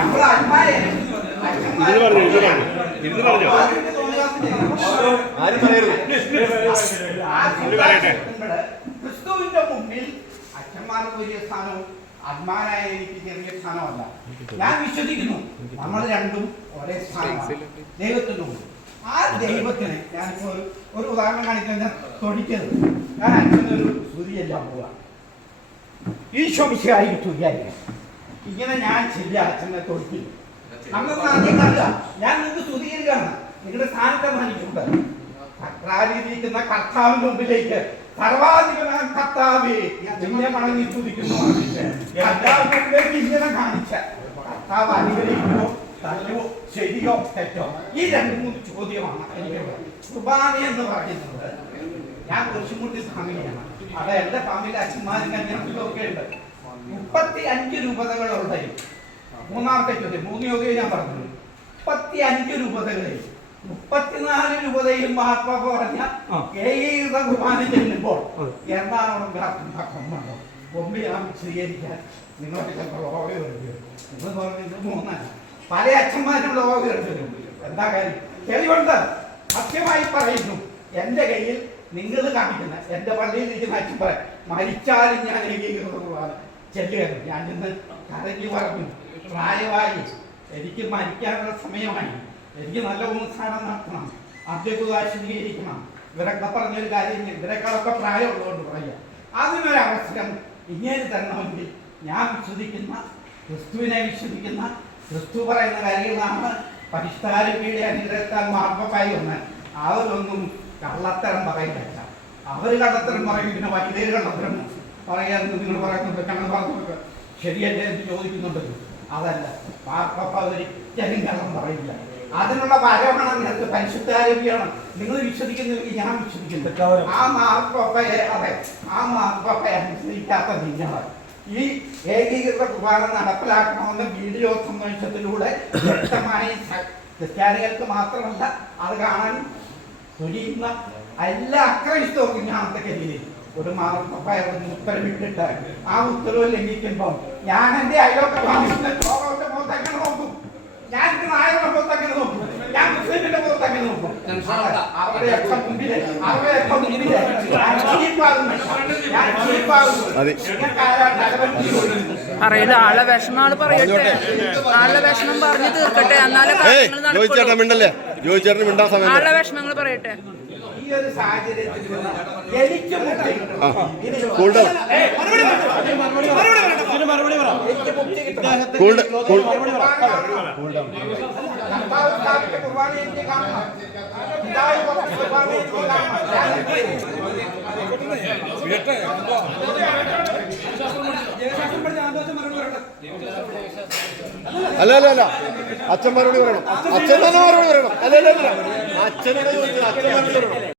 നമ്മൾ അന്മാരെ ഇത് പറഞ്ഞു ഇത് പറഞ്ഞു ഇത് പറഞ്ഞോ ആരും പറയരുത് ഇത് പറയട്ടെ ക്രിസ്തുവിന്റെ മുമ്പിൽ അച്ഛന്മാർക്ക് വലിയ സ്ഥാനവും അന്മാരായ എനിക്ക് ചെറിയ സ്ഥാനമല്ല ഞാൻ വിശ്വസിക്കുന്നു. നമ്മൾ രണ്ടും ഒരേ സ്ഥാനമാണ്. ദൈവത്തിന്റെ മുമ്പിൽ. ആ ദൈവത്തിന് ഞാനിപ്പോ ഒരു ഒരു ഉദാഹരണം കാണിക്കുന്ന തൊടിക്കരുത്. ഞാൻ അച്ഛനൊരു സ്തുതിയെല്ലാം പോവാ. ഈശോ മിശിഹായി സ്തുതിയായിരിക്കും ഇങ്ങനെ ഞാൻ ചില്ല അച്ഛനെ തൊടിക്കില്ല അങ്ങനെ അറിയുന്നല്ല കണ്ട ഞാൻ നിങ്ങൾക്ക് സ്തുതിയിരിക്കുകയാണ് നിങ്ങളുടെ സ്ഥാനത്തെ മാനിക്കുണ്ട് റാലിയിരിക്കുന്ന കർത്താവിന്റെ മുമ്പിലേക്ക് കർത്താവേ നിന്നെ മടങ്ങി സ്തുതിക്കുന്നു. കർത്താവിന്റെ മുമ്പിലേക്ക് ഇങ്ങനെ കാണിച്ച കർത്താവ് അനുഗ്രഹിക്കുമോ തല്ലുവോ ശരിയോ തെറ്റോ? ഈ രണ്ട് മൂന്ന് ചോദ്യമാണ് കുർബാന എന്ന് പറയുന്നത് ഞാൻ കുരിശുമുട്ടി ഫാമിലിയാണ് അവിടെ എന്റെ ഫാമിലി അച്ഛന്മാരും കല്യാണത്തിലൊക്കെ ഉണ്ട്. മുപ്പത്തി അഞ്ച് രൂപതകളുണ്ടായി മൂന്നാമത്തെ ചോദ്യം മൂന്ന് യോഗ്യം ഞാൻ പറഞ്ഞു മുപ്പത്തി അഞ്ച് രൂപതകളിൽ മുപ്പത്തിനാല് രൂപതയും മഹാത്മാ പറഞ്ഞ ഏകീകൃത കുർബാന ചെല്ലുമ്പോൾ എറണാകുളം കൊമ്പ് സ്വീകരിക്കാൻ നിങ്ങൾക്ക് ചിലപ്പോൾ ലോകം നിങ്ങൾ പറഞ്ഞത് മൂന്നല്ല പല അച്ഛന്മാരും ലോകം എന്താ കാര്യം? തെളിവുണ്ട്. സത്യമായി പറയുന്നു. എന്റെ കയ്യിൽ നിങ്ങൾ കാണിക്കുന്ന എന്റെ പള്ളിയിൽ ഇരിക്കുന്ന അച്ഛൻ പറയാം മരിച്ചാലും ഞാൻ ഏകീകൃത കുർബാന ചെല്ലുകയാണ് ഞാൻ ഇന്ന് കരഞ്ഞു പറഞ്ഞു പ്രായമായി എനിക്ക് മരിക്കാനുള്ള സമയമായി. എനിക്ക് നല്ല ഉത്സാഹം നടത്തണം. അധ്യപുതാശീകരിക്കണം ഇവരൊക്കെ പറഞ്ഞൊരു കാര്യം ഇവരെക്കാളൊക്കെ പ്രായമുള്ളതുകൊണ്ട് പറയാം. അതിനൊരവസരം ഇങ്ങനെ തരണമെങ്കിൽ ഞാൻ വിശ്വസിക്കുന്ന ക്രിസ്തുവിനെ വിശ്വസിക്കുന്ന ക്രിസ്തു പറയുന്ന കാര്യങ്ങളാണ് പരിഷ്കാരയുടെ അനുഗ്രഹത്താൽ മാർപ്പായി ഒന്ന് അവരൊന്നും കള്ളത്തരം പറയുന്നില്ല അവർ കള്ളത്തരം പറയും പിന്നെ വൈദ്യുതി കള്ളത്തരം പറയാൻ നിങ്ങൾ പറയുന്നുണ്ട് കണ്ണ് പറഞ്ഞു ശരിയല്ലേ എന്ന് ചോദിക്കുന്നുണ്ടല്ലോ അതല്ല. പാർപ്പ ഒരിക്കലും കള്ളം പറയില്ല. അതിനുള്ള വരവണം നിങ്ങൾക്ക് പരിശുദ്ധാരോഗ്യമാണ് നിങ്ങൾ വിശ്വസിക്കുന്നെങ്കിൽ ഞാൻ വിശ്വസിക്കുന്നു ആ മാർപ്പയെ അതെ ആ മാർപ്പയെ അനുസരിക്കാത്ത നിങ്ങൾ ഈ ഏകീകൃത കുർബാന നടപ്പിലാക്കണമെന്ന് വീഡിയോ സന്ദേശത്തിലൂടെ വ്യക്തമായി ക്രിസ്ത്യാനികൾക്ക് മാത്രമല്ല അത് കാണാൻ തുരിയുന്ന എല്ലാ അക്രൈസ്തവർക്കും ഞാൻ അതൊക്കെ ഒരു ഉത്തരവിട്ടിട്ട് ആ ഉത്തരവ് ലംഘിക്കുമ്പോൾ ഞാൻ എന്റെ അയലോക്കെ നോക്കും ഞാൻ എന്റെ നായരുടെ മുഖത്ത് എങ്ങനെ നോക്കും ഞാൻ മുസ്ലിമിന്റെ മുഖത്ത് എങ്ങനെ നോക്കും അവരുടെയൊക്കെ മുമ്പിൽ അവരുടെയൊക്കെ മുമ്പിൽ ഞാൻ ചീപ്പാകുന്നു ഞാൻ ചീപ്പാകുന്നു അതെ. നിങ്ങൾക്ക് ആരാ തലവെട്ടി കൊടുക്കുന്നത് പറയില്ല ആളെ വിഷമാൾ ആൾ പറയട്ടെ. ആളെ വിഷമം പറഞ്ഞു തീർക്കട്ടെ. എന്നാലേ ജോയിച്ചേട്ടൻ മിണ്ടല്ലേ? ജോയിച്ചേട്ടന് മിണ്ടാൻ സമയം ആളെ. വിഷമങ്ങൾ പറയട്ടെ. ഈ ഒരു സാഹചര്യത്തിൽ എനിക്ക് മുക്തി അല്ല അല്ല അല്ല. അച്ഛൻ മറുപടി പറയണം. മറുപടി പറയണം. അല്ല അല്ല അല്ല. അച്ഛനോട് അച്ഛന്മാരോട് പറയണം.